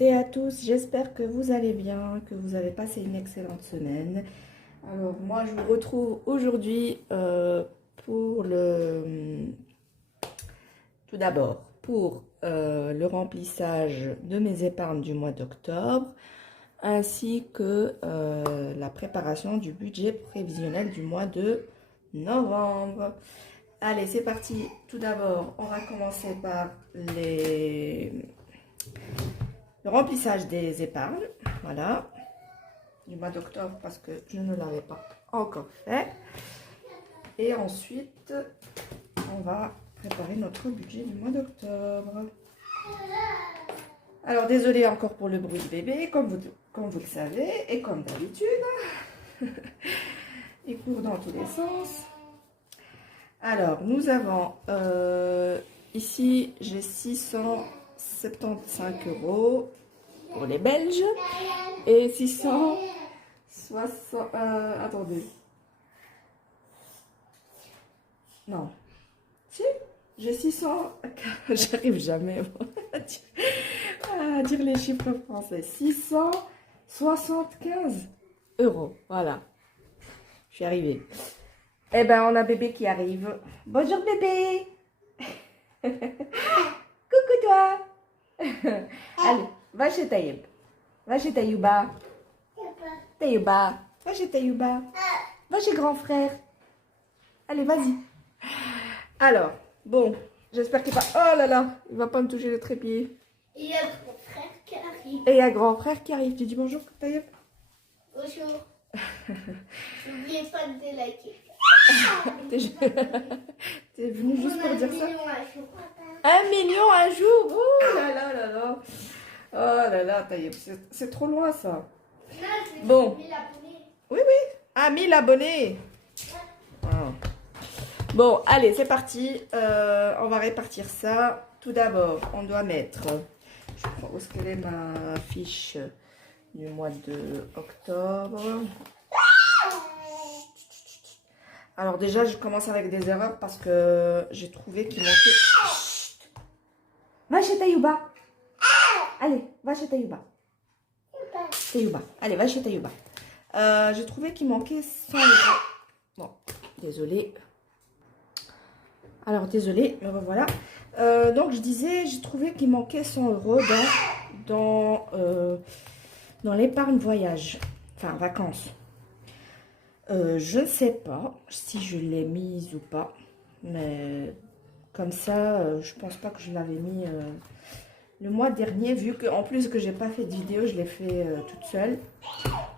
et à tous, j'espère que vous allez bien, que vous avez passé une excellente semaine. Alors moi je vous retrouve aujourd'hui pour tout d'abord pour le remplissage de mes épargnes du mois d'octobre, ainsi que la préparation du budget prévisionnel du mois de novembre. Allez, c'est parti. Tout d'abord, on va commencer par le remplissage des épargnes, voilà, du mois d'octobre parce que je ne l'avais pas encore fait. Et ensuite, on va préparer notre budget du mois d'octobre. Alors, désolé encore pour le bruit de bébé, comme vous le savez, et comme d'habitude, il court dans tous les sens. Alors, nous avons ici, j'ai 675 € pour les Belges et 660. Attendez. Non. Si, j'ai 600. J'arrive jamais à dire les chiffres français. 675 €. Voilà. Je suis arrivée. Eh ben, on a bébé qui arrive. Bonjour bébé. Coucou toi. Allez, va chez Taïeb. Va chez Taïouba. Taïouba. Va chez Taïouba. Va chez grand frère. Allez, vas-y. Alors, bon, j'espère qu'il va... Oh là là, il va pas me toucher le trépied. Il y a grand frère qui arrive. Et il y a grand frère qui arrive. Tu dis bonjour Taïeb? Bonjour. N'oubliez pas de liker. T'es venu juste pour dire ça? 1 million un jour. 1 million un jour. Oh là là là là. Oh là là, Taïeb, c'est trop loin ça. Bon. 1000 abonnés. Oui, oui. Ah, 1000 abonnés. Ah. Bon, allez, c'est parti. On va répartir ça. Tout d'abord, on doit mettre... Je prends où est-ce qu'elle est ma fiche du mois de octobre. Alors déjà, je commence avec des erreurs parce que j'ai trouvé qu'il manquait... Chut. Va chez Taïouba. Allez, va chez Taïouba. Taïouba. Allez, va chez Taïouba. J'ai trouvé qu'il manquait 100 €. Bon, désolée. Alors, désolée, mais voilà. Donc, je disais, j'ai trouvé qu'il manquait 100 € dans l'épargne voyage. Enfin, vacances. Je ne sais pas si je l'ai mise ou pas. Mais comme ça, je pense pas que je l'avais mis le mois dernier. Vu qu'en plus que j'ai pas fait de vidéo, je l'ai fait toute seule.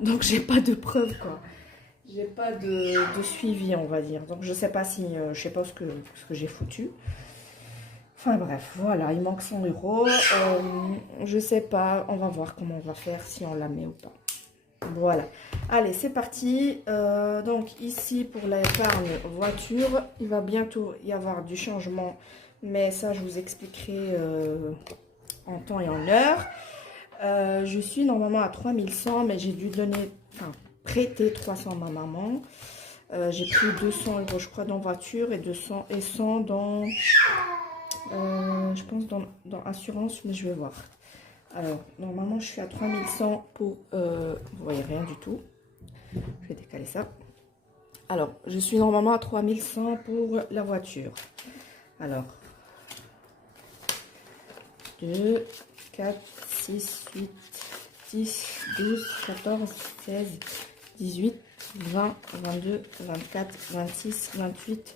Donc, j'ai pas de preuve, quoi. J'ai pas de suivi, on va dire. Donc, je sais pas si... je sais pas ce que j'ai foutu. Enfin, bref, voilà. Il manque 100 €. Je sais pas. On va voir comment on va faire, si on la met ou pas. Voilà. Allez, c'est parti. Donc, ici, pour l'épargne voiture, il va bientôt y avoir du changement. Mais ça, je vous expliquerai en temps et en heure. Je suis normalement à 3100, mais j'ai dû donner... Enfin, prêter 300 à ma maman. J'ai pris 200 € je crois dans voiture et 200 et 100 dans je pense dans assurance, mais je vais voir. Alors normalement je suis à 3100 pour vous voyez rien du tout, je vais décaler ça. Alors je suis normalement à 3100 pour la voiture. Alors 2 4 6 8 10 12 14 16 18, 20, 22, 24, 26, 28,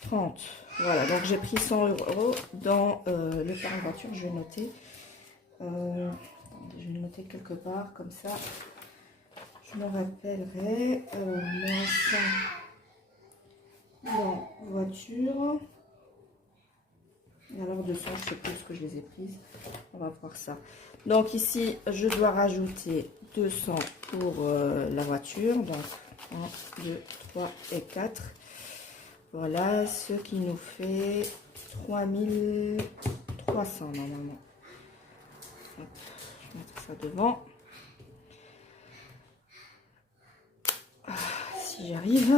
30. Voilà, donc j'ai pris 100 € dans l'épargne voiture. Je vais noter. Je vais noter quelque part, comme ça. Je me rappellerai. Moins 100 dans voiture. Et alors 200, je sais plus ce que je les ai prises. On va voir ça. Donc ici, je dois rajouter 200 pour la voiture. Donc 1, 2, 3 et 4. Voilà, ce qui nous fait 3300 normalement. Hop, je vais mettre ça devant. Si j'arrive.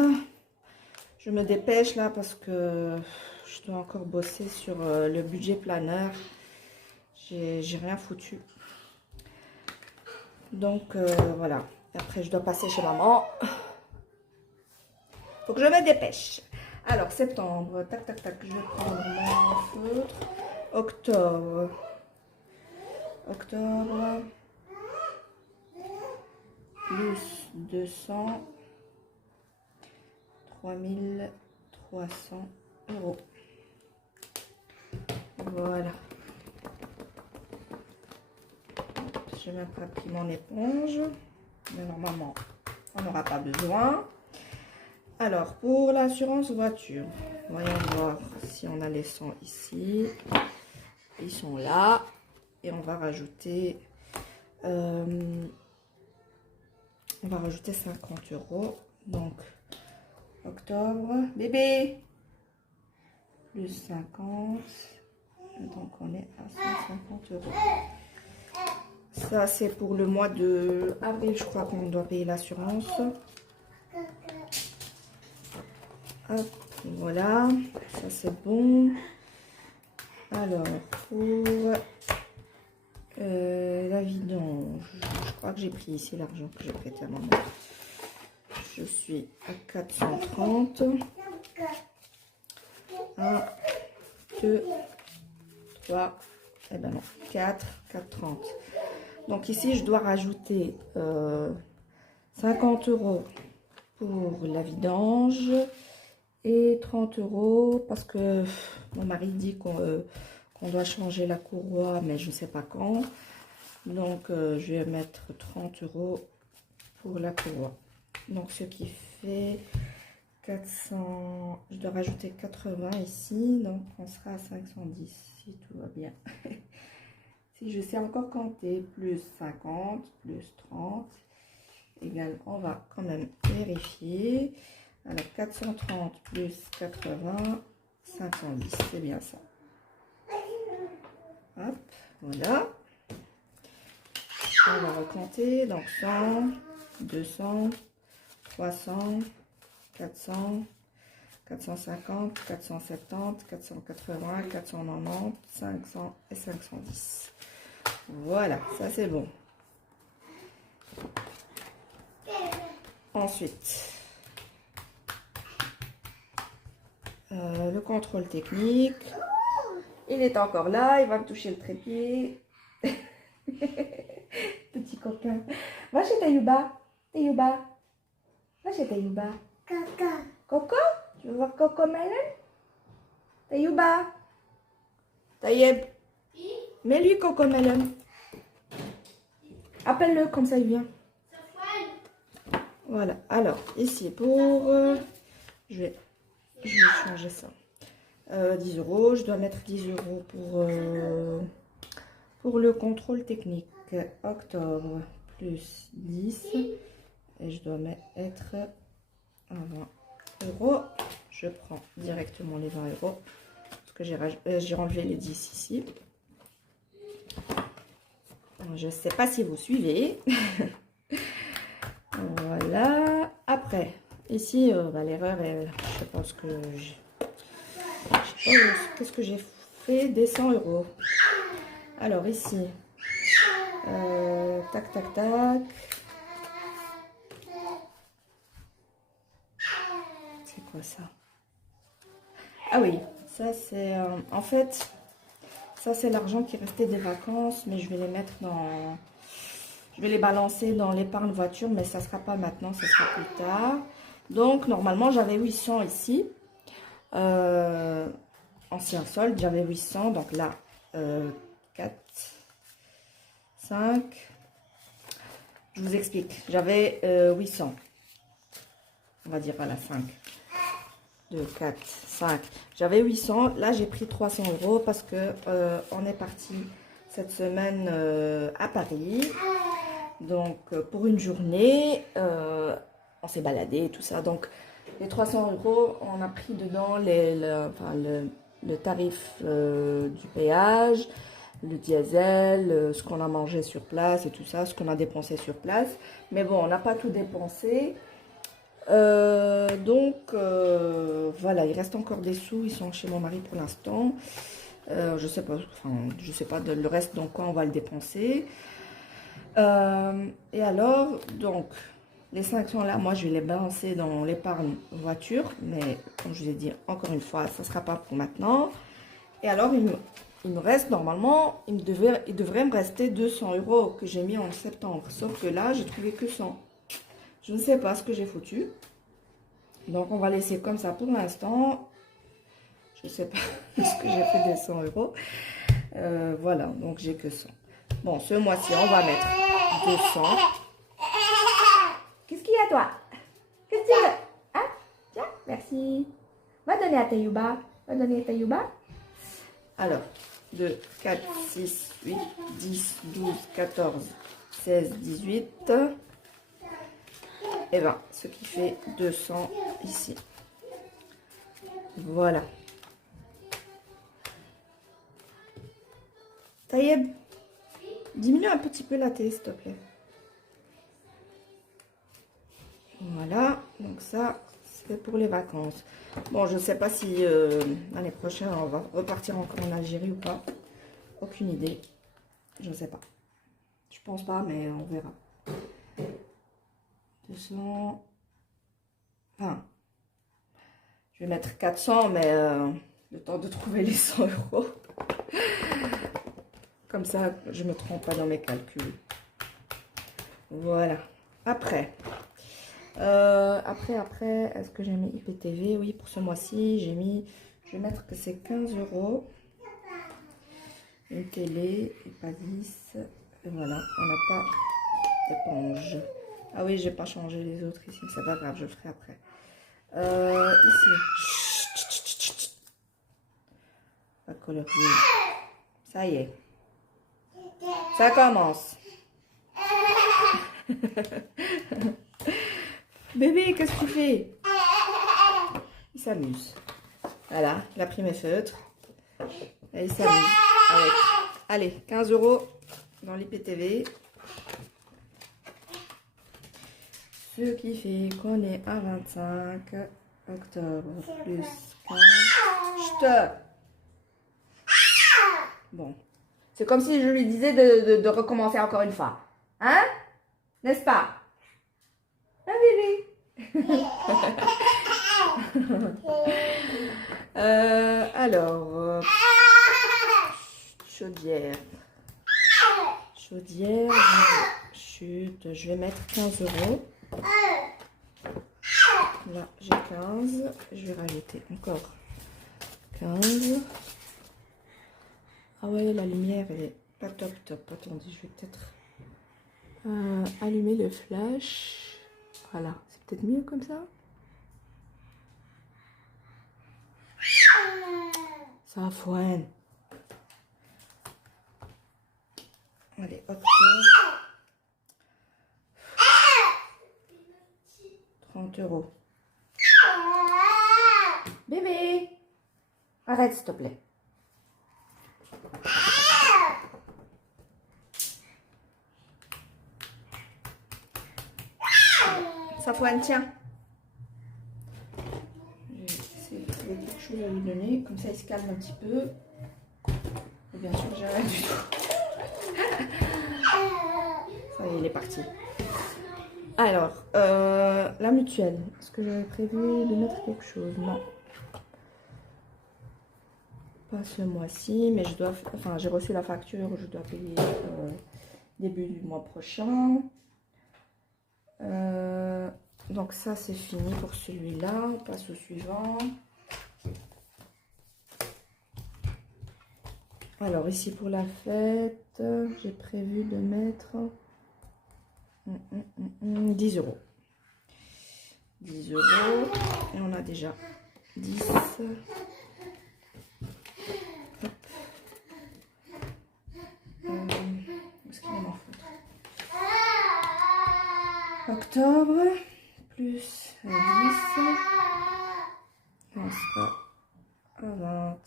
Je me dépêche là parce que je dois encore bosser sur le budget planeur. J'ai rien foutu. Donc, voilà. Après, je dois passer chez maman. Faut que je me dépêche. Alors, septembre. Tac, tac, tac. Je vais prendre mon feutre. Octobre. Octobre. Plus 200. 3300 €. Voilà. Je n'ai pas pris mon éponge. Mais normalement, on n'aura pas besoin. Alors, pour l'assurance voiture, voyons voir si on a les 100 ici. Ils sont là. Et on va rajouter 50 €. Donc, octobre, bébé, plus 50. Donc, on est à 150 €. Ça, c'est pour le mois de avril, je crois qu'on doit payer l'assurance. Hop, voilà, ça c'est bon. Alors, pour la vidange, je crois que j'ai pris ici l'argent que j'ai prêté à maman. Je suis à 430. 1, 2, 3, eh ben non, 4, 430. Donc ici, je dois rajouter 50 € pour la vidange et 30 € parce que mon mari dit qu'on doit changer la courroie, mais je ne sais pas quand. Donc, je vais mettre 30 € pour la courroie. Donc, ce qui fait 400... Je dois rajouter 80 ici, donc on sera à 510 si tout va bien. Si je sais encore compter, plus 50, plus 30, égale, on va quand même vérifier. Alors, 430 plus 80, 510, c'est bien ça. Hop, voilà. On va recompter, donc 100, 200, 300, 400, 450, 470, 480, 490, 500 et 510. Voilà, ça c'est bon. Ensuite, le contrôle technique. Il est encore là, il va me toucher le trépied. Petit coquin. Va chez Tayuba. Tayuba. Va chez Tayuba. Caca. Coco? Tu veux voir Coco Melon? Tayuba. Tayeb. Mets-lui Coco Melon. Appelle-le, comme ça il vient. Voilà. Alors, ici pour... je vais changer ça. 10 €. Je dois mettre 10 € pour le contrôle technique. Octobre plus 10. Et je dois mettre 20 €. Je prends directement les 20 €. Parce que j'ai enlevé les 10 ici. Je ne sais pas si vous suivez. Voilà. Après, ici, l'erreur, je pense que qu'est-ce que j'ai fait? Des 100 €. Alors ici, tac, tac, tac. C'est quoi ça? Ah oui, ça c'est... en fait, ça c'est l'argent qui restait des vacances, mais je vais les mettre dans... Je vais les balancer dans l'épargne voiture, mais ça ne sera pas maintenant, ça sera plus tard. Donc, normalement, j'avais 800 ici. Ancien solde, j'avais 800. Donc là, 4, 5. Je vous explique. J'avais 800. On va dire à la 5. 2, 4, 5. J'avais 800. Là, j'ai pris 300 € parce que on est parti cette semaine à Paris. Donc, pour une journée, on s'est baladé et tout ça. Donc, les 300 €, on a pris dedans le tarif du péage, le diesel, ce qu'on a mangé sur place et tout ça, ce qu'on a dépensé sur place. Mais bon, on n'a pas tout dépensé. Donc, voilà, il reste encore des sous. Ils sont chez mon mari pour l'instant. Je sais pas, le reste dans quoi on va le dépenser. Et alors, donc, les 500 là, moi, je vais les balancer dans l'épargne voiture. Mais comme je vous ai dit, encore une fois, ça ne sera pas pour maintenant. Et alors, il me reste, normalement, il devrait me rester 200 € que j'ai mis en septembre. Sauf que là, j'ai trouvé que 100. Je ne sais pas ce que j'ai foutu. Donc, on va laisser comme ça pour l'instant. Je ne sais pas ce que j'ai fait des 100 €. Voilà, donc j'ai que 100. Bon, ce mois-ci, on va mettre 200. Qu'est-ce qu'il y a, toi? Qu'est-ce que tu veux? Hein? Tiens, merci. Va donner à Tayuba. Va donner à Tayuba. Alors, 2, 4, 6, 8, 10, 12, 14, 16, 18. Et 20, ce qui fait 200 ici. Voilà. Tayeb, diminue un petit peu la télé, s'il te plaît. Voilà, donc ça, c'est pour les vacances. Bon, je ne sais pas si l'année prochaine, on va repartir encore en Algérie ou pas. Aucune idée. Je ne sais pas. Je pense pas, mais on verra. 200. Enfin, je vais mettre 400, mais le temps de trouver les 100 €. Comme ça, je ne me trompe pas dans mes calculs. Voilà. Après, est-ce que j'ai mis IPTV? Oui, pour ce mois-ci, j'ai mis, je vais mettre que c'est 15 €. Une télé, et pas 10. Et voilà, on n'a pas d'éponge. Ah oui, j'ai pas changé les autres ici, c'est pas grave, je ferai après. Ici. La couleur bleue. Ça y est. Ça commence. Bébé, qu'est-ce que tu fais? Il s'amuse. Voilà, il a pris mes feutres. Et il s'amuse avec. Allez, 15 € dans l'IPTV. Ce qui fait qu'on est à 25 octobre plus 15. Chut! Bon. C'est comme si je lui disais de recommencer encore une fois. Hein? N'est-ce pas? Hein, bébé? Alors, chaudière. Chaudière. Chut, je vais mettre 15 €. Là, j'ai 15. Je vais rajouter encore 15. Ah ouais, la lumière, elle est pas top top. Attendez, je vais peut-être allumer le flash. Voilà, c'est peut-être mieux comme ça. Ça foine. Allez, hop. 30 €. Bébé, arrête s'il te plaît. Safouane, tiens. Je vais essayer de trouver quelque chose à lui donner. Comme ça, il se calme un petit peu. Et bien sûr, j'ai rien du tout. Ça y est, il est parti. Alors, la mutuelle. Est-ce que j'avais prévu de mettre quelque chose? Non. Pas ce mois-ci, mais je dois... Enfin, j'ai reçu la facture. Je dois payer début du mois prochain. Donc ça c'est fini pour celui-là. On passe au suivant. Alors ici pour la fête, j'ai prévu de mettre 10 €. 10 € et on a déjà 10. Hop. Est-ce qu'il m'en faut? Octobre plus 10, on sera à 20.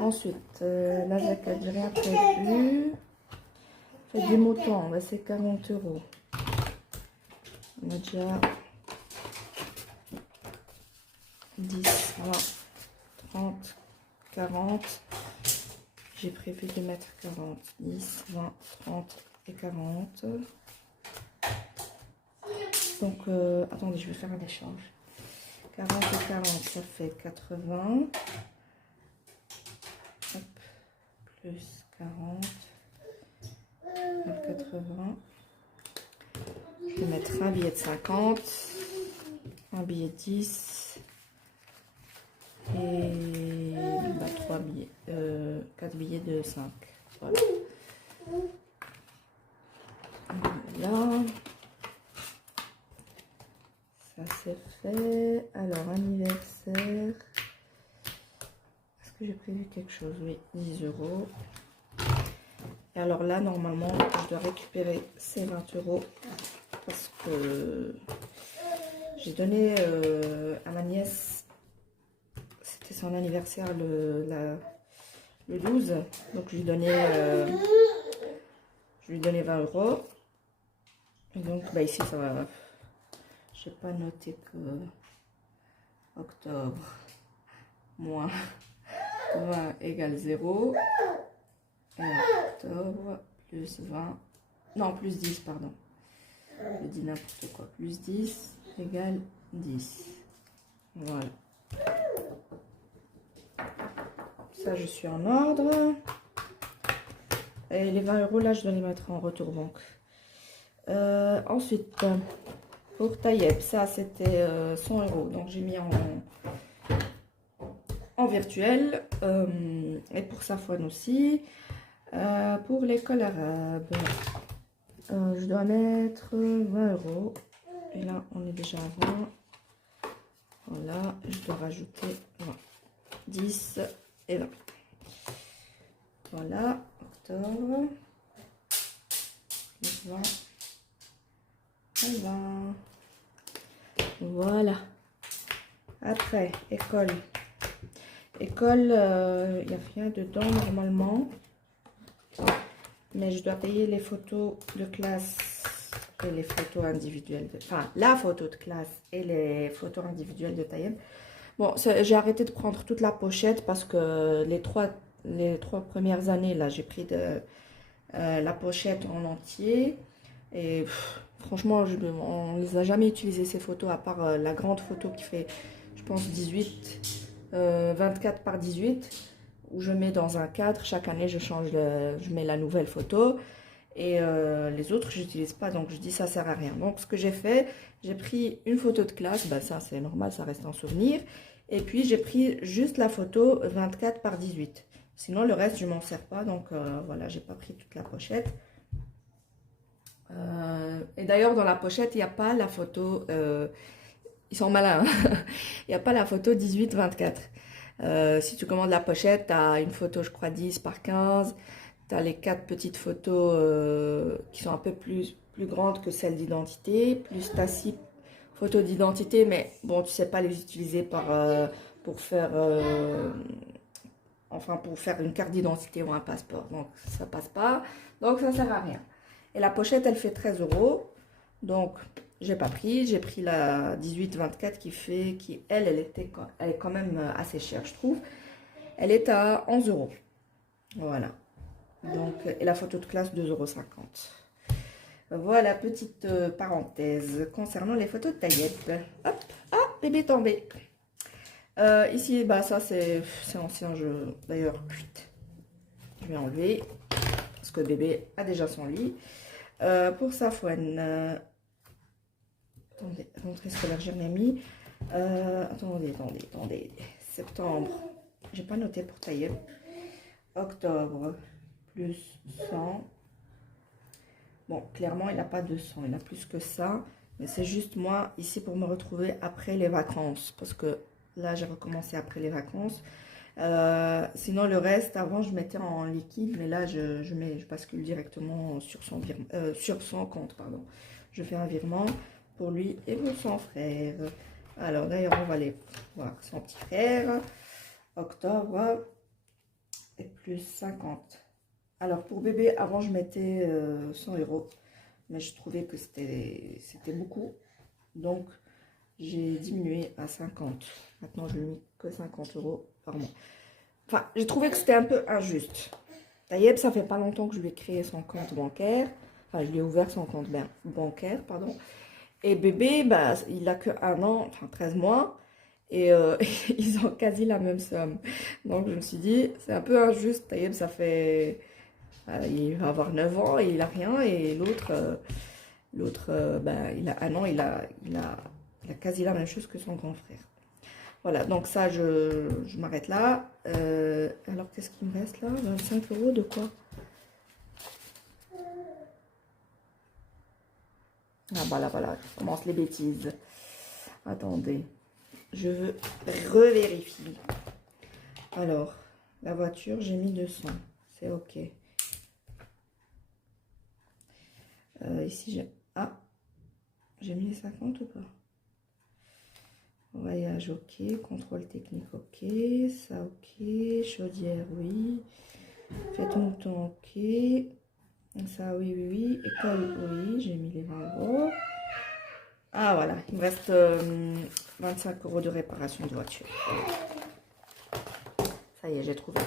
Ensuite, la jaquette, j'ai rien prévu. Fait des moutons, c'est 40 €. On a déjà 10, 20, 30, 40. J'ai prévu de mettre 40, 10, 20, 30 et 40. Donc, attendez, je vais faire un échange. 40 et 40, ça fait 80. Hop, plus 40. 80. Je vais mettre un billet de 50. Un billet de 10. Et bah, 3 billets. 4 billets de 5. Voilà. Voilà. Ça c'est fait. Alors, anniversaire. Est-ce que j'ai prévu quelque chose? Oui, 10 euros. Et alors là, normalement, je dois récupérer ces 20 euros parce que j'ai donné à ma nièce, c'était son anniversaire le 12. Donc, je lui donnais 20 euros. Et donc, bah, ici, ça va. Je n'ai pas noté que octobre moins 20 égale 0. Et octobre plus 20. Non, plus 10, pardon. Je dis n'importe quoi. Plus 10 égale 10. Voilà. Ça, je suis en ordre. Et les 20 euros, là, je dois les mettre en retour banque. Ensuite, pour Tayeb, ça, c'était 100 euros. Donc, j'ai mis en virtuel. Et pour Safwan aussi. Pour l'école arabe, je dois mettre 20 euros. Et là, on est déjà à 20. Voilà, je dois rajouter 20. 10 et 20. Voilà, octobre. 20. Et 20. Voilà. Après, école. École, il n'y a rien dedans normalement. Mais je dois payer les photos de classe et les photos individuelles. Enfin, la photo de classe et les photos individuelles de Tayeb. Bon, j'ai arrêté de prendre toute la pochette parce que les trois premières années, là, j'ai pris la pochette en entier. Et franchement, on ne les a jamais utilisées ces photos, à part la grande photo qui fait, je pense, 24 par 18. Où je mets dans un cadre, chaque année je mets la nouvelle photo et les autres je n'utilise pas, donc je dis ça sert à rien. Donc ce que j'ai fait, j'ai pris une photo de classe, ben ça c'est normal, ça reste en souvenir, et puis j'ai pris juste la photo 24 par 18. Sinon le reste je m'en sers pas, donc voilà, j'ai pas pris toute la pochette. Et d'ailleurs dans la pochette il n'y a pas la photo, ils sont malins, hein. Il n'y a pas la photo 18-24. Si tu commandes la pochette, tu as une photo, je crois, 10 par 15. Tu as les 4 petites photos qui sont un peu plus grandes que celles d'identité. Plus tu as 6 photos d'identité, mais bon, tu sais pas les utiliser pour faire une carte d'identité ou un passeport. Donc, ça passe pas. Donc, ça sert à rien. Et la pochette, elle fait 13 euros. Donc, j'ai pas pris. J'ai pris la 18-24 elle est quand même assez chère, je trouve. Elle est à 11 euros. Voilà. Donc, et la photo de classe, 2,50 €. Voilà, petite parenthèse concernant les photos de Tayeb. Hop, ah, bébé est tombé. Ici, bah ça c'est ancien jeu. D'ailleurs, je vais enlever parce que bébé a déjà son lit. Pour Safwan, attendez, rentrée scolaire, j'ai rien mis. Attendez. Septembre, j'ai pas noté pour Tayeb. Octobre, plus 100. Bon, clairement, il n'a pas 200, il a plus que ça. Mais c'est juste moi, ici, pour me retrouver après les vacances. Parce que là, j'ai recommencé après les vacances. Sinon, le reste, avant, je mettais en liquide. Mais là, je bascule directement sur son compte. Pardon. Je fais un virement pour lui et pour son frère. Alors, d'ailleurs, on va aller voir son petit frère. Octobre et plus 50. Alors, pour bébé, avant, je mettais 100 €. Mais je trouvais que c'était beaucoup. Donc, j'ai diminué à 50. Maintenant, je ne mets que 50 € par mois. Enfin, j'ai trouvé que c'était un peu injuste. Taïeb, ça fait pas longtemps que je lui ai créé son compte bancaire. Enfin, je lui ai ouvert son compte bancaire, pardon. Et bébé, bah, il a que 1 an, enfin 13 mois. Et ils ont quasi la même somme. Donc, je me suis dit, c'est un peu injuste. Taïeb, ça fait... il va avoir 9 ans et il a rien. Et l'autre, bah, il a 1 an, il a quasi la même chose que son grand frère. Voilà, donc ça, je m'arrête là. Alors, qu'est-ce qu'il me reste là? 25 € de quoi? Ah, voilà, je commence les bêtises. Attendez, je veux revérifier. Alors, la voiture, j'ai mis 200. C'est OK. Ici, j'ai... Ah, j'ai mis les 50 ou pas? Voyage, OK. Contrôle technique, OK. Ça, OK. Chaudière, oui. Fête mouton, OK. Ça, oui. École, oui. J'ai mis les 20 €. Ah, voilà. Il me reste 25 € de réparation de voiture. Ça y est, j'ai trouvé.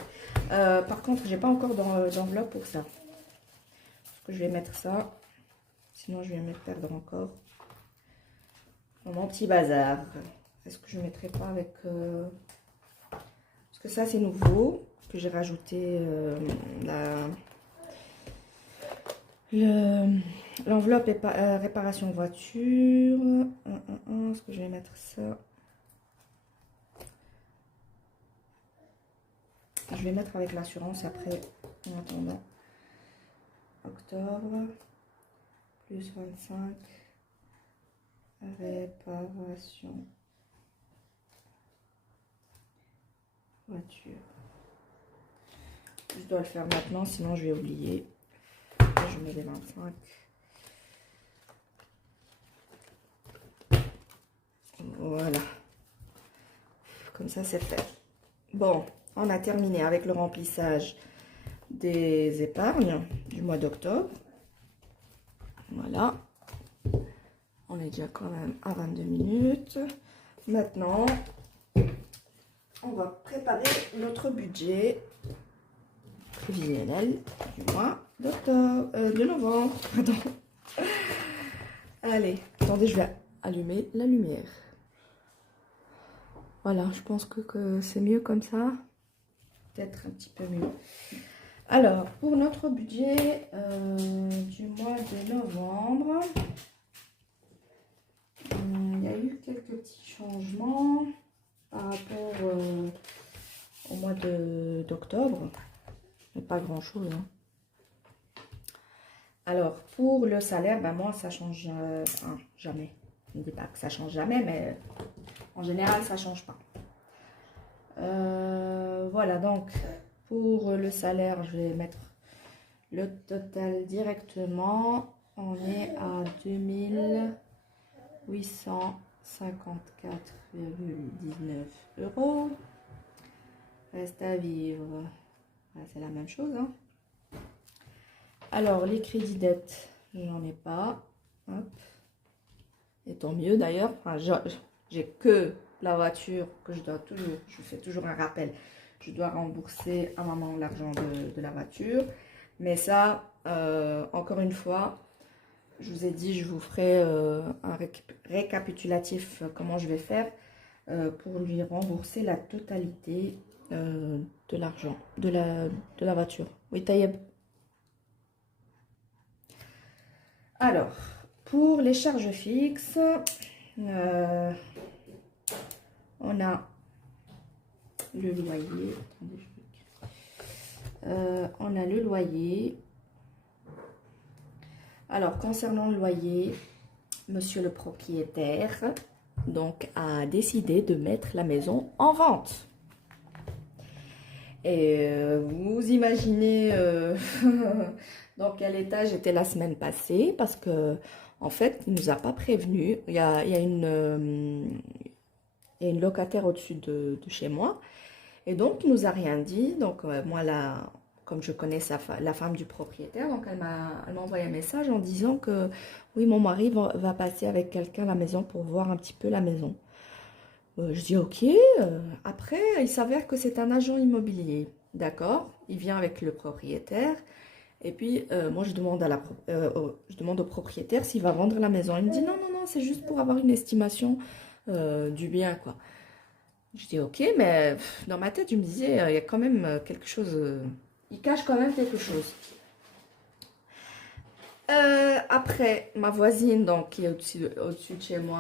Par contre, j'ai pas encore d'enveloppe pour ça. Parce que je vais mettre ça. Sinon, je vais me perdre encore. Dans mon petit bazar. Est-ce que je ne mettrai pas avec... Parce que ça, c'est nouveau. Que j'ai rajouté l'enveloppe réparation voiture. Est-ce que je vais mettre ça? Je vais mettre avec l'assurance après, en attendant. Octobre. Plus 25. Réparation. Voiture. Je dois le faire maintenant, sinon je vais oublier. Je mets les 25. Voilà. Comme ça, c'est fait. Bon, on a terminé avec le remplissage des épargnes du mois d'octobre. Voilà. On est déjà quand même à 22 minutes. Maintenant, on va préparer notre budget prévisionnel du mois d'octobre, de novembre, pardon. Allez, attendez, je vais allumer la lumière. Voilà, je pense que c'est mieux comme ça. Peut-être un petit peu mieux. Alors, pour notre budget du mois de novembre, il y a eu quelques petits changements par rapport au mois d'octobre. Mais pas grand-chose. Hein. Alors, pour le salaire, ben moi, ça change jamais. Je ne dis pas que ça change jamais, mais en général, ça ne change pas. Voilà, donc, pour le salaire, je vais mettre le total directement. On est à 2854,19 €. Reste à vivre. C'est la même chose. Hein. Alors, les crédits dettes, j'en ai pas. Hop. Et tant mieux d'ailleurs. Enfin, j'ai que la voiture que je dois toujours, je fais toujours un rappel. Je dois rembourser à maman l'argent de la voiture. Mais ça, encore une fois, je vous ai dit, je vous ferai un récapitulatif comment je vais faire pour lui rembourser la totalité de l'argent, de la voiture. Oui, Taïeb. Alors, pour les charges fixes, on a le loyer. Attendez, on a le loyer. Alors, concernant le loyer, monsieur le propriétaire donc a décidé de mettre la maison en vente. Et vous imaginez dans quel état j'étais la semaine passée, parce que en fait, il ne nous a pas prévenu. Il y a une locataire au-dessus de chez moi, et donc il nous a rien dit. Donc moi là, comme je connais la femme du propriétaire, donc elle m'a envoyé un message en disant que oui, mon mari va passer avec quelqu'un à la maison pour voir un petit peu la maison. Je dis ok. Après, il s'avère que c'est un agent immobilier. D'accord, il vient avec le propriétaire. Et puis, moi, je demande, je demande au propriétaire s'il va vendre la maison. Il me dit non, non, non, c'est juste pour avoir une estimation du bien, quoi. Je dis ok, mais dans ma tête, je me disais, il y a quand même quelque chose. Il cache quand même quelque chose. Après, ma voisine, donc, qui est au-dessus de chez moi,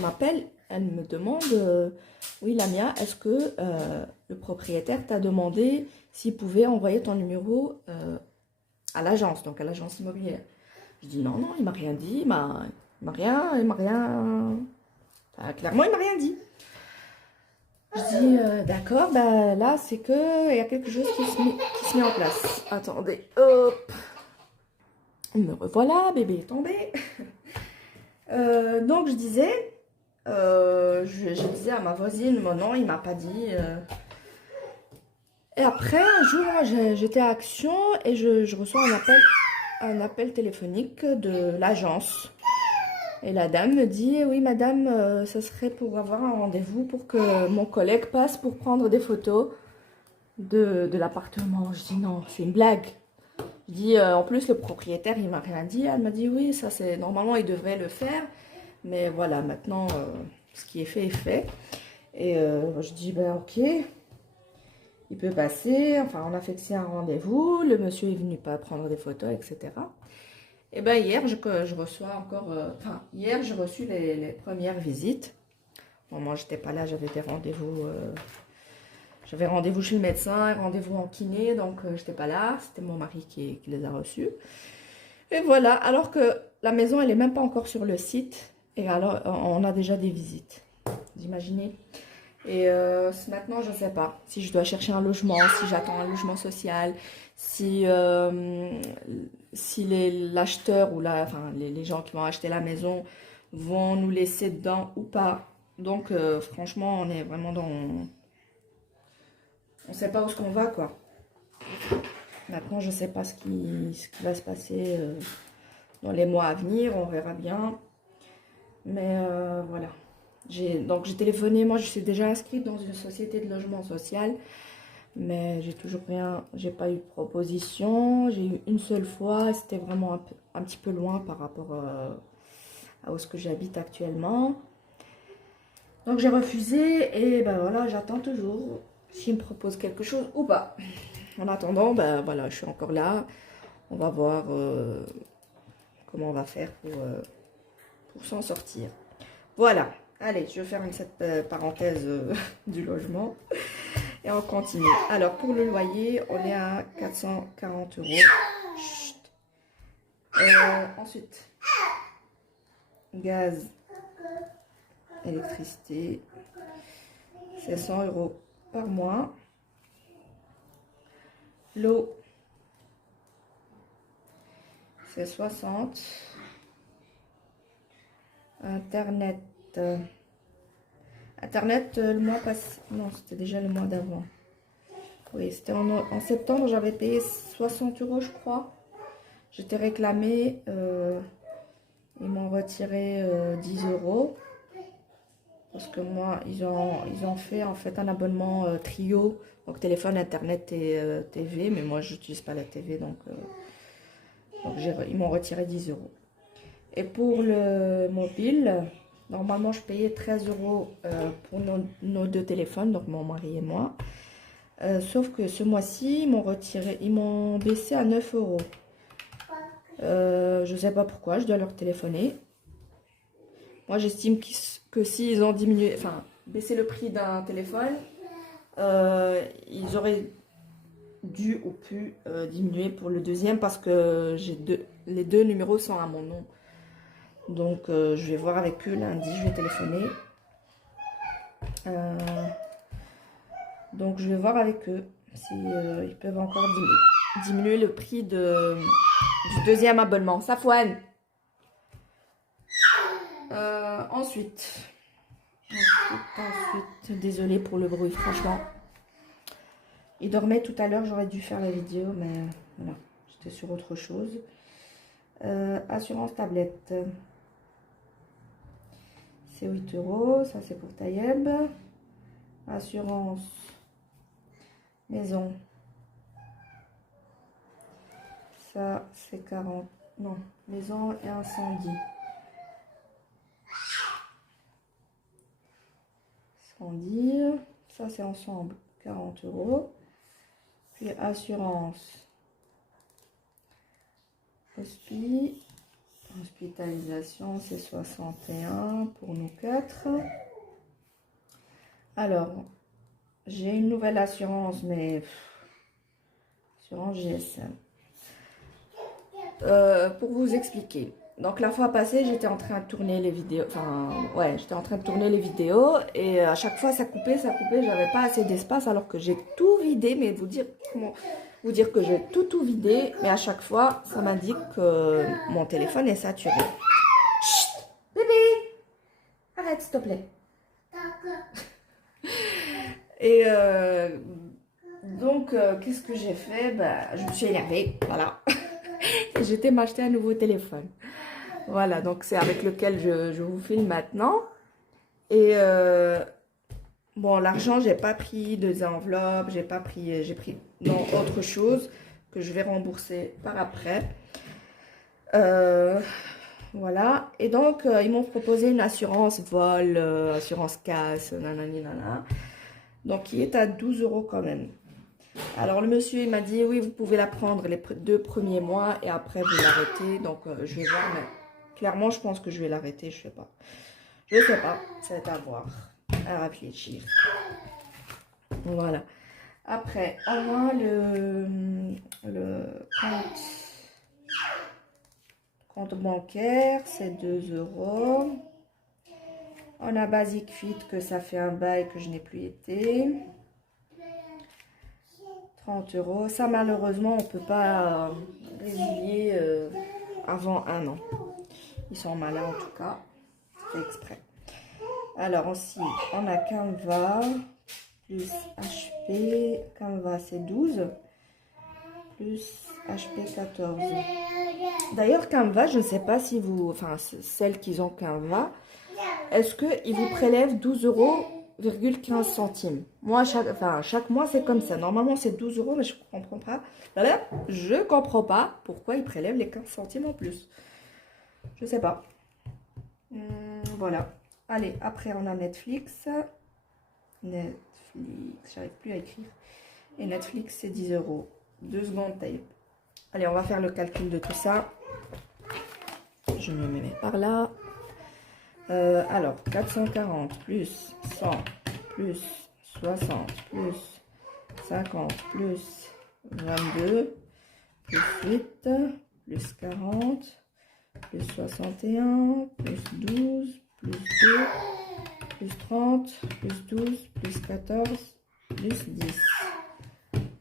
m'appelle. Elle me demande, oui, Lamia, est-ce que le propriétaire t'a demandé s'il pouvait envoyer ton numéro à l'agence, donc à l'agence immobilière? Je dis non, non, il m'a rien dit, il m'a rien. Enfin, clairement, il m'a rien dit. Je dis d'accord, bah là, c'est que il y a quelque chose qui se met en place. Attendez, hop. Me revoilà, bébé est tombé. Donc je disais, je disais à ma voisine, mais non, il m'a pas dit. Et après, un jour, j'étais à Action et je reçois un appel téléphonique de l'agence. Et la dame me dit, oui madame, ça serait pour avoir un rendez-vous pour que mon collègue passe pour prendre des photos de l'appartement. Je dis non, c'est une blague. Je dis, en plus le propriétaire, il m'a rien dit. Elle m'a dit, oui, ça c'est normalement, il devrait le faire. Mais voilà, maintenant, ce qui est fait est fait. Et je dis, ben ok, il peut passer. Enfin, on a fixé un rendez-vous. Le monsieur est venu pas prendre des photos, etc. Et ben hier, je reçois encore... Enfin, hier, j'ai reçu les premières visites. Bon, moi, j'étais pas là, j'avais des rendez-vous... j'avais rendez-vous chez le médecin, rendez-vous en kiné, donc j'étais pas là. C'était mon mari qui les a reçus. Et voilà, alors que la maison, elle est même pas encore sur le site. Et alors, on a déjà des visites. Vous imaginez? Et maintenant, je ne sais pas si je dois chercher un logement, si j'attends un logement social, si l'acheteur ou enfin, les gens qui vont acheter la maison vont nous laisser dedans ou pas. Donc, franchement, on est vraiment dans... On ne sait pas où est-ce qu'on va, quoi. Maintenant, je ne sais pas ce qui va se passer dans les mois à venir. On verra bien. Mais voilà. Donc j'ai téléphoné, moi je suis déjà inscrite dans une société de logement social, mais j'ai toujours rien, j'ai pas eu de proposition. J'ai eu une seule fois, c'était vraiment un petit peu loin par rapport à où ce que j'habite actuellement. Donc j'ai refusé et ben voilà, j'attends toujours s'il me propose quelque chose ou pas. En attendant, ben voilà, je suis encore là. On va voir comment on va faire pour s'en sortir. Voilà. Allez, je vais faire cette parenthèse du logement et on continue. Alors, pour le loyer, on est à 440 €. Chut. Ensuite, gaz, électricité, c'est 100 € par mois. L'eau, c'est 60. Internet. Internet, le mois passé. Non, c'était déjà le mois d'avant. Oui, c'était en septembre, j'avais payé 60 € je crois. J'étais réclamée. Ils m'ont retiré 10 €. Parce que moi, ils ont fait en fait un abonnement trio. Donc téléphone, internet et TV. Mais moi, je n'utilise pas la TV. Donc ils m'ont retiré 10 €. Et pour le mobile, normalement, je payais 13 € pour nos deux téléphones, donc mon mari et moi. Sauf que ce mois-ci, ils m'ont baissé à 9 €. Je ne sais pas pourquoi, je dois leur téléphoner. Moi, j'estime que s'ils ont diminué, enfin, baissé le prix d'un téléphone, ils auraient dû ou pu diminuer pour le deuxième parce que les deux numéros sont à mon nom. Donc, je vais voir avec eux lundi, je vais téléphoner. Donc, je vais voir avec eux si ils peuvent encore diminuer le prix du deuxième abonnement. Safouane. Ensuite, désolée pour le bruit, franchement. Il dormait tout à l'heure, j'aurais dû faire la vidéo, mais voilà, j'étais sur autre chose. Assurance tablette. C'est 8 €, ça c'est pour Tayeb. Assurance maison. Ça c'est 40. Non, maison et incendie. 110. Ça c'est ensemble 40 €. Puis assurance hospitalisation, c'est 61 pour nous 4. Alors, j'ai une nouvelle assurance, mais assurance GSM. Pour vous expliquer. Donc la fois passée, j'étais en train de tourner les vidéos. Enfin, ouais, j'étais en train de tourner les vidéos et à chaque fois ça coupait. J'avais pas assez d'espace alors que j'ai tout vidé. Mais comment vous dire que j'ai tout vidé, mais à chaque fois ça m'indique que mon téléphone est saturé. Chut, bébé, arrête s'il te plaît. Et donc qu'est-ce que j'ai fait? Bah, je me suis énervée, voilà. Et j'étais m'acheter un nouveau téléphone. Voilà, donc c'est avec lequel je vous filme maintenant. Et bon, l'argent, j'ai pas pris deux enveloppes, j'ai pris non, autre chose que je vais rembourser par après. Voilà, et donc ils m'ont proposé une assurance vol, assurance casse, nanani nana. Donc qui est à 12 € quand même. Alors le monsieur il m'a dit oui, vous pouvez la prendre les 2 premiers mois et après vous l'arrêtez. Donc je vais voir, mais clairement je pense que je vais l'arrêter, je sais pas, c'est à voir, à réfléchir. Voilà, après on a le compte bancaire, c'est 2 €. On a Basic Fit que ça fait un bail que je n'ai plus été. 30 €. Ça, malheureusement, on ne peut pas résilier avant 1 an. Ils sont malins en tout cas. C'est exprès. Alors, ensuite, on a Canva plus HP. Canva, c'est 12. Plus HP, 14. D'ailleurs, Canva, je ne sais pas si vous... Enfin, celles qui ont Canva, est-ce qu'ils vous prélèvent 12,15 €? Moi, chaque mois, c'est comme ça. Normalement, c'est 12 €, mais je ne comprends pas. Voilà, je ne comprends pas pourquoi ils prélèvent les 15 centimes en plus. Je ne sais pas. Voilà. Allez, après, on a Netflix. J'arrive plus à écrire. Et Netflix, c'est 10 €. 2 secondes, taille. Allez, on va faire le calcul de tout ça. Je me mets par là. Alors, 440 plus 100 plus 60 plus 50 plus 22 plus 8 plus 40 plus 61 plus 12 plus 2 plus 30 plus 12 plus 14 plus 10.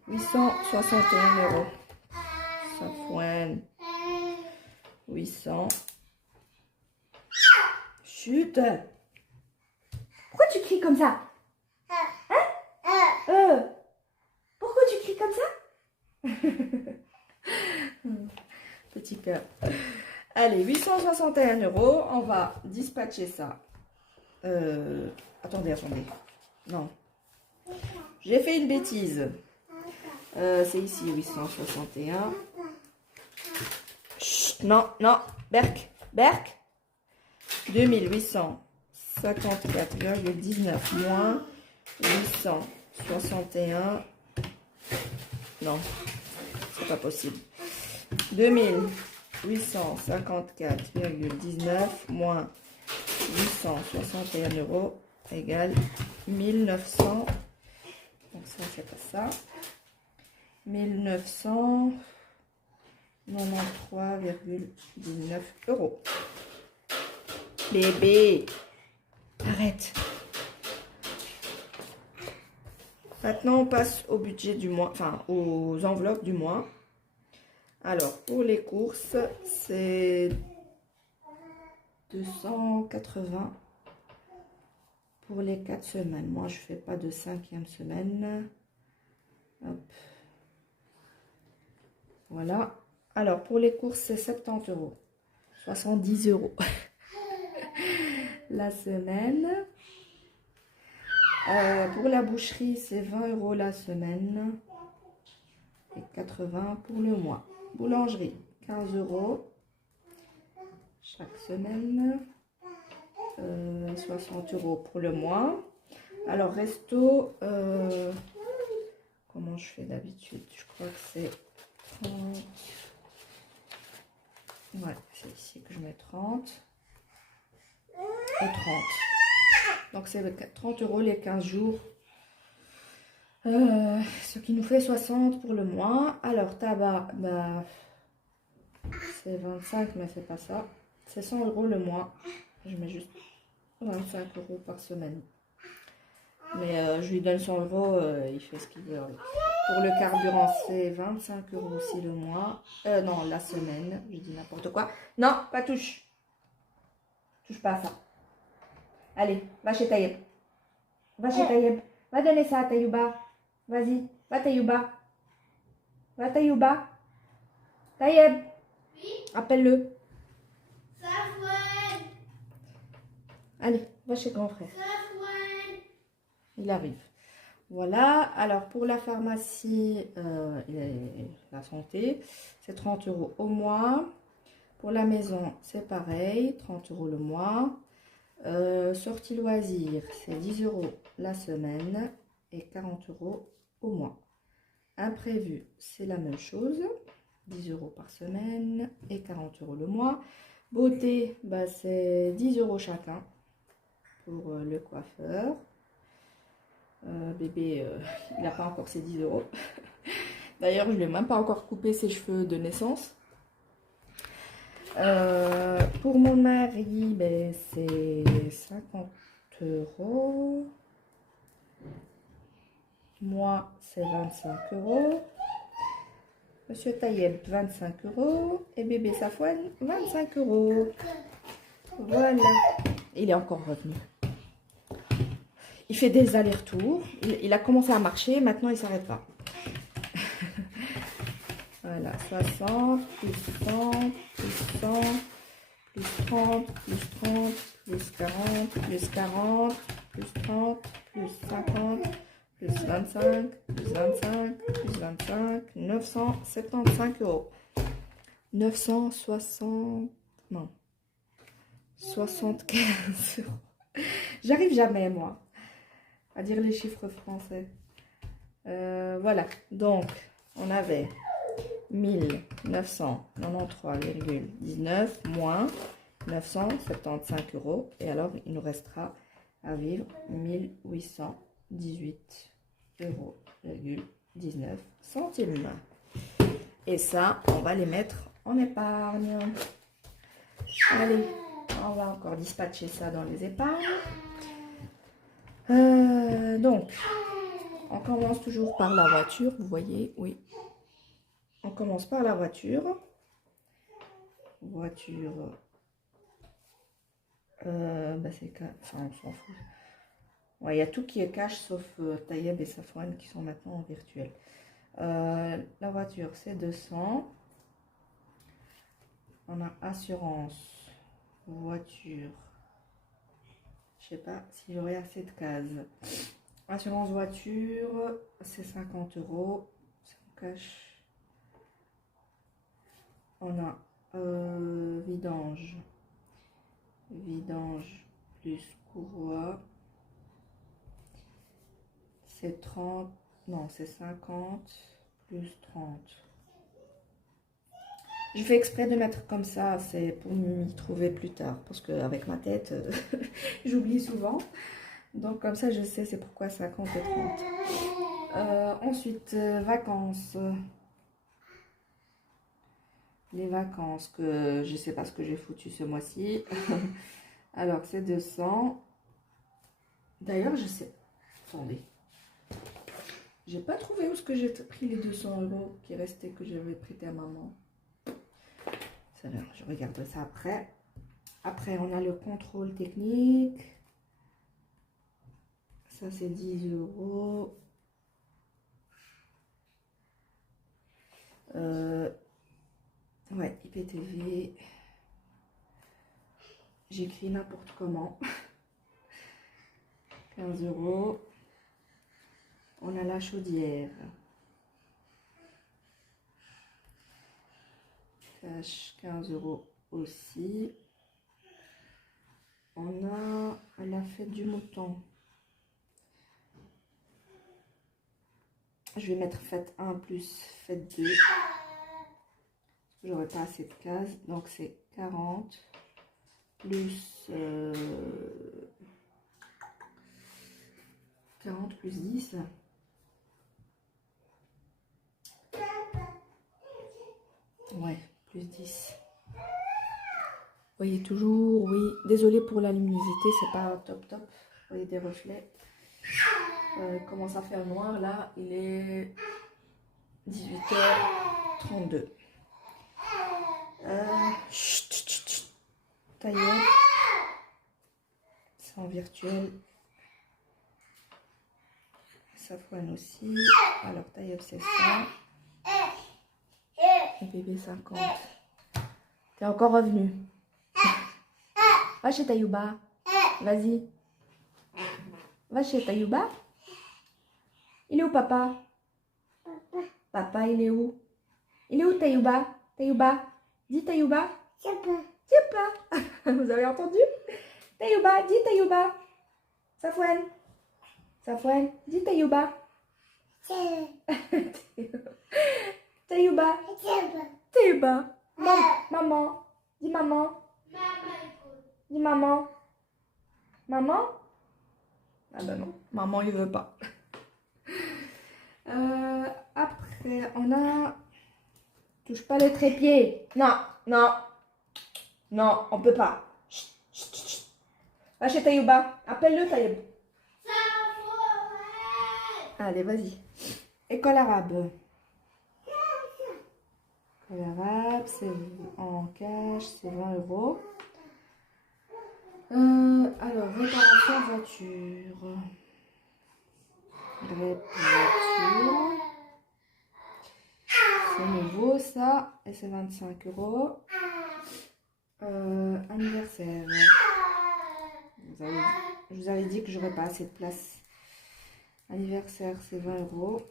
861 €. Ça foine. 800. Chut! Pourquoi tu cries comme ça? Hein? Pourquoi tu cries comme ça? Petit cœur. Allez, 861 €. On va dispatcher ça. Attendez. Non. J'ai fait une bêtise. C'est ici 861. Chut, non. Berk. 2854,19 moins 861. Non, c'est pas possible. 2854,19 moins 861 € égale 1900. Donc ça, c'est pas ça. 1993,19 €. Bébé, arrête. Maintenant, on passe au budget du mois, enfin aux enveloppes du mois. Alors, pour les courses, c'est 280 pour les 4 semaines. Moi, je fais pas de 5e semaine. Hop. Voilà. Alors, pour les courses, c'est 70 €. 70 € la semaine. Pour la boucherie, c'est 20 € la semaine. Et 80 pour le mois. Boulangerie, 15 € chaque semaine. 60 € pour le mois. Alors, resto, comment je fais d'habitude? Je crois que c'est 30. Ouais, c'est ici que je mets 30 et 30. Donc, c'est 30 € les 15 jours. Ce qui nous fait 60 pour le mois. Alors, tabac, bah, c'est 25, mais c'est pas ça. C'est 100 € le mois. Je mets juste 25 € par semaine. Mais je lui donne 100 €, il fait ce qu'il veut. Pour le carburant, c'est 25 € aussi le mois. Non, la semaine. Je dis n'importe quoi. Non, pas touche. Touche pas à ça. Allez, va chez Taïeb. Va chez Taïeb. Va donner ça à Taïouba. Vas-y, va Taïouba. Va Taïouba. Taïeb. Appelle-le. Safouane. Allez, va chez grand frère. Safouane. Il arrive. Voilà, alors pour la pharmacie et la santé, c'est 30 € au mois. Pour la maison, c'est pareil, 30 € le mois. Sortie loisirs, c'est 10 € la semaine et 40 € au mois. Imprévu, c'est la même chose, 10 € par semaine et 40 € le mois. Beauté, bah, c'est 10 € chacun pour le coiffeur. Bébé, il n'a pas encore ses 10 €. D'ailleurs, je ne lui ai même pas encore coupé ses cheveux de naissance. Pour mon mari, ben, c'est 50 €. Moi, c'est 25 €. Monsieur Taïeb, 25 €. Et bébé Safouane, 25 €. Voilà. Il est encore revenu. Il fait des allers-retours. Il a commencé à marcher, maintenant il ne s'arrête pas. Voilà, 60, plus 100, plus 100, plus 30, plus 30, plus 40, plus 40, plus 30, plus 50, plus 25, plus 25, plus 25, 975 €. 960, non, 75 €. J'arrive jamais, moi, à dire les chiffres français. Voilà, donc on avait 1993,19 moins 975 € et alors il nous restera à vivre 1818,19 €. Et ça, on va les mettre en épargne. Allez, on va encore dispatcher ça dans les épargnes. Donc, on commence toujours par la voiture, vous voyez, oui. On commence par la voiture. Voiture, bah c'est... Enfin, on s'en fout. Ouais, il y a tout qui est cash, sauf Taïeb et Safouane qui sont maintenant en virtuel. La voiture, c'est 200. On a assurance, voiture. Je sais pas si j'aurai assez de cases. Assurance voiture, c'est 50 €. C'est en cash. On a vidange. Vidange plus courroie. C'est 30. Non, c'est 50 plus 30. Je fais exprès de mettre comme ça, c'est pour m'y trouver plus tard. Parce qu'avec ma tête, j'oublie souvent. Donc comme ça, je sais c'est pourquoi 50 et 30. Ensuite, vacances. Les vacances que je sais pas ce que j'ai foutu ce mois-ci. Alors, c'est 200. D'ailleurs, je sais... Attendez. J'ai pas trouvé où est-ce que j'ai pris les 200 € qui restaient que j'avais prêté à maman. Ça, je regarde ça après. Après, on a le contrôle technique. Ça, c'est 10 €. Ouais, IPTV. J'écris n'importe comment. 15 €. On a la chaudière. Cash 15 € aussi. On a la fête du mouton. Je vais mettre fête 1 plus fête 2. J'aurais pas assez de cases. Donc c'est 40 plus 40 plus 10. Ouais, plus 10. Vous voyez toujours, oui. Désolée pour la luminosité, c'est pas top top. Vous voyez des reflets. Il commence à faire noir là. Il est 18h32. Chut, chut, chut. Tailleur. C'est en virtuel. Safouane aussi. Alors tailleur c'est ça. Et bébé 50. T'es encore revenu. Va chez Taïouba. Vas-y. Va chez Taïouba. Il est où papa? Papa, il est où? Il est où Taïouba? Taïouba? Dis Taïouba. Tiens pas. Vous avez entendu? Taïouba, dis Taïouba. Safouane. Safouane, dis Taïouba. Taïouba. Taïouba. Maman. Dis maman. Dis maman. Maman? Ah ben non, maman il veut pas. Après, on a... Touche pas les trépieds. Non, non. Non, on peut pas. Chut, chut, chut. Va chez Taïouba. Appelle-le Taïouba. Allez, vas-y. École arabe. École arabe, c'est en cash, c'est 20 €. Alors, réparation voiture. Voiture. C'est nouveau ça. Et c'est 25 €. Anniversaire. Je vous avais dit que j'aurais pas assez de place. Anniversaire, c'est 20 €.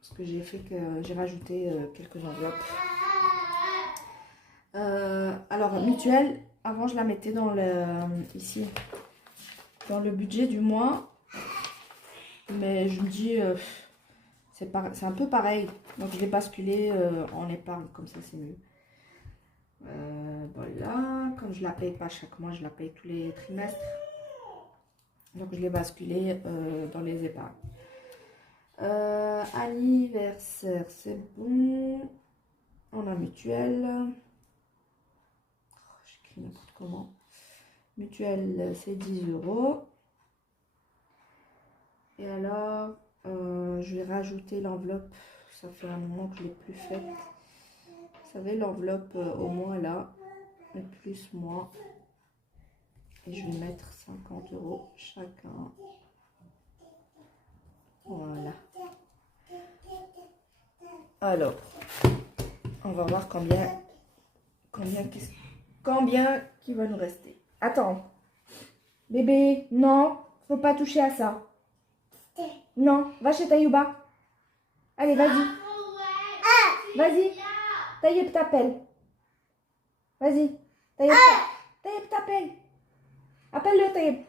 Parce que j'ai fait que j'ai rajouté quelques enveloppes. Alors, mutuelle, avant je la mettais dans le ici dans le budget du mois. Mais je me dis c'est un peu pareil. Donc je vais basculer en épargne, comme ça c'est mieux. Voilà, comme je la paye pas chaque mois, je la paye tous les trimestres. Donc je l'ai basculé dans les épargnes. Anniversaire, c'est bon. On a mutuelle. Oh, j'écris n'importe comment. Mutuelle, c'est 10 €. Et alors, je vais rajouter l'enveloppe. Ça fait un moment que je ne l'ai plus faite. Vous savez, l'enveloppe au moins là, et plus moi. Et je vais mettre 50 € chacun. Voilà. Alors, on va voir combien qui va nous rester. Attends. Bébé, non, faut pas toucher à ça. Non, va chez Taïouba. Allez, vas-y. Vas-y. Taïeb t'appelle. Vas-y. Taïeb t'appelle. Appelle-le, Taïeb.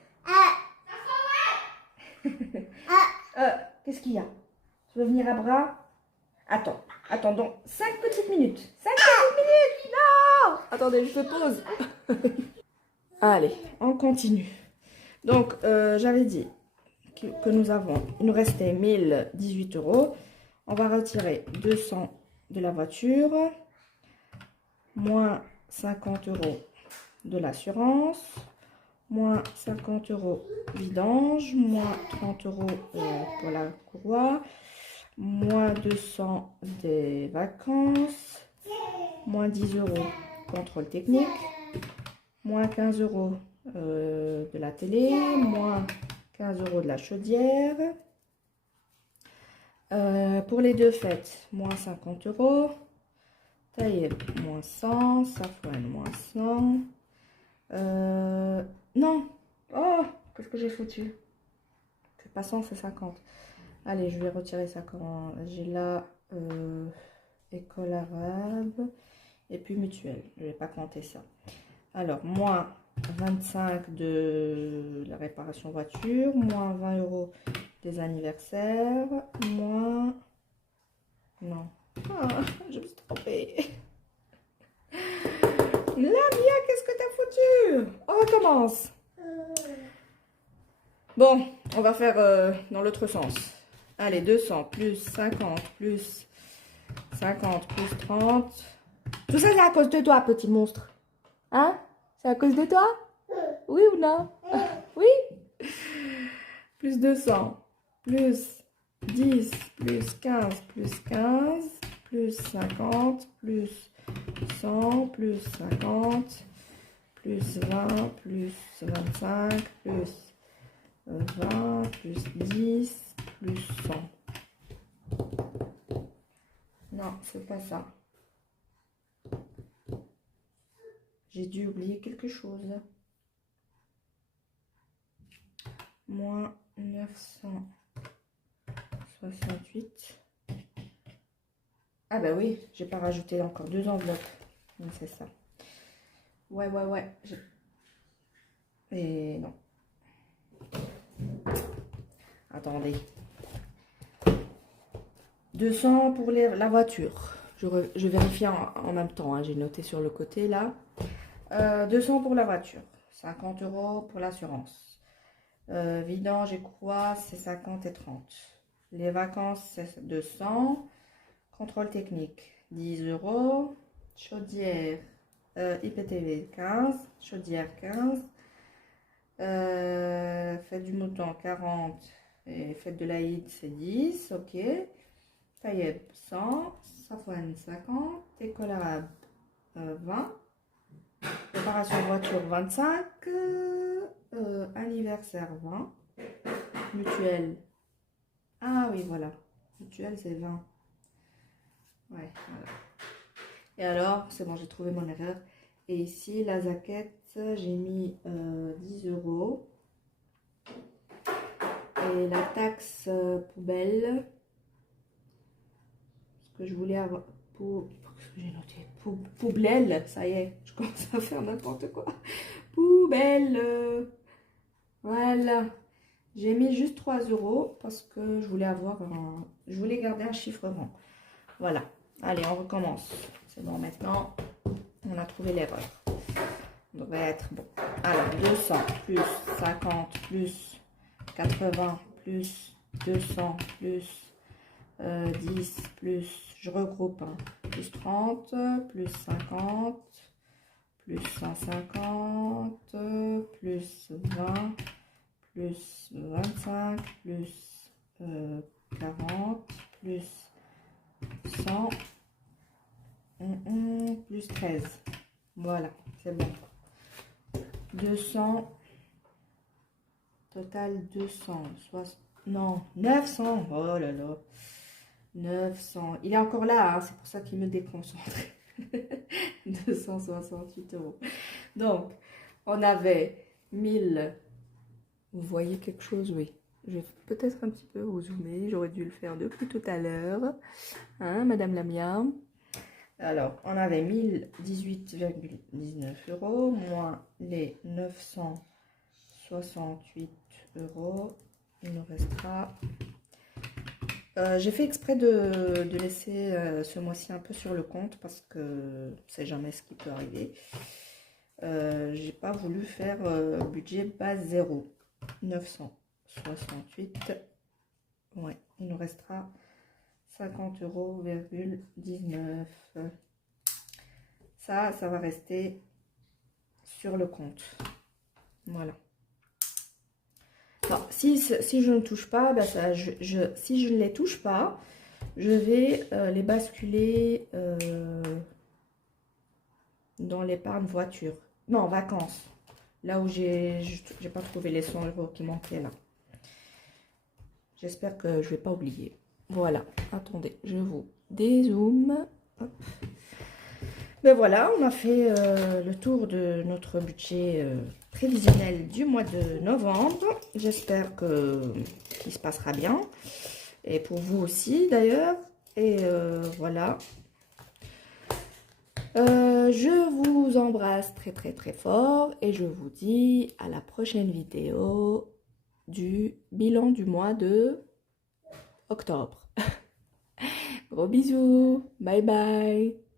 Qu'est-ce qu'il y a? Tu veux venir à bras? Attends, donc 5 petites minutes. 5 petites minutes. Non! Attendez, je fais pause. Allez, on continue. Donc, j'avais dit que il nous restait 1018 €. On va retirer 200 de la voiture, moins 50 € de l'assurance, moins 50 € vidange, moins 30 € pour la courroie, moins 200 des vacances, moins 10 € contrôle technique, moins 15 € de la télé, moins 15 € de la chaudière, Pour les deux fêtes, moins 50 euros. Taïeb, moins 100. Safouane, moins 100. Non. Oh, qu'est-ce que j'ai foutu? C'est pas 100, c'est 50. Allez, je vais retirer ça. Comment j'ai là école arabe et puis mutuelle. Je vais pas compter ça. Alors, moins 25 de la réparation voiture, moins 20 euros des anniversaires, moins... Non. Ah, je me suis trompée. Lamia, qu'est-ce que t'as foutu? On recommence. Bon, on va faire dans l'autre sens. Allez, 200 plus 50 plus 50 plus 30. Tout ça, c'est à cause de toi, petit monstre. Hein? C'est à cause de toi? Oui ou non? Oui? Plus 200, plus 10, plus 15, plus 15, plus 50, plus 100, plus 50, plus 20, plus 25, plus 20, plus 10, plus 100. Non, c'est pas ça. J'ai dû oublier quelque chose. Moins 968. Ah bah oui, j'ai pas rajouté encore 2 enveloppes. Donc c'est ça. Ouais. Et non. Attendez. 200 pour la voiture. Je vérifie en même temps. Hein, j'ai noté sur le côté là. 200 pour la voiture. 50 euros pour l'assurance. Vidange et quoi, c'est 50 et 30. Les vacances, c'est 200. Contrôle technique, 10 euros. Chaudière, IPTV, 15. Chaudière, 15. Fête du mouton, 40. Et fête de l'Aïd, c'est 10. Ok. Taïeb, 100. Safouane, 50. École arabe, 20. Réparation voiture, 25. Anniversaire, 20. Mutuelle. Ah oui, voilà. Mutuelle, c'est 20. Ouais, voilà. Et alors, c'est bon, j'ai trouvé mon erreur. Et ici, la zaquette, j'ai mis 10 euros. Et la taxe poubelle, ce que je voulais avoir... Qu'est-ce que j'ai noté? Poubelle, ça y est, je commence à faire n'importe quoi. Poubelle. Voilà. J'ai mis juste 3 euros parce que je voulais je voulais garder un chiffre rond. Voilà. Allez, on recommence. C'est bon, maintenant, on a trouvé l'erreur. On devrait être bon. Alors, 200 plus 50 plus 80 plus 200 plus 10 plus, je regroupe, hein, plus 30 plus 50 plus 150 plus 20 plus 25 plus 40 plus 100 plus 13. Voilà, c'est bon. 200, total 200, non, 900, oh là là, 900, il est encore là, hein, c'est pour ça qu'il me déconcentre. 268 euros. Donc, on avait 1000, vous voyez quelque chose, oui. Je vais peut-être un petit peu vous zoomer, j'aurais dû le faire depuis tout à l'heure, hein, Madame Lamia. Alors, on avait 1018,19 euros, moins les 968 euros. Il nous restera... j'ai fait exprès de laisser ce mois-ci un peu sur le compte parce que c'est jamais ce qui peut arriver. J'ai pas voulu faire budget base 0. 968. Ouais, il nous restera 50 euros, 19. Ça va rester sur le compte. Voilà. Bon, si je ne touche pas, ben ça, si je ne les touche pas, je vais les basculer dans l'épargne voiture. Non, vacances. Là où j'ai pas trouvé les 100 euros qui manquaient là. J'espère que je vais pas oublier. Voilà, attendez, je vous dézoome. Hop. Ben voilà, on a fait le tour de notre budget prévisionnel du mois de novembre. J'espère qu'il se passera bien. Et pour vous aussi d'ailleurs. Et voilà. Je vous embrasse très très très fort. Et je vous dis à la prochaine vidéo du bilan du mois de octobre. Gros bisous. Bye bye.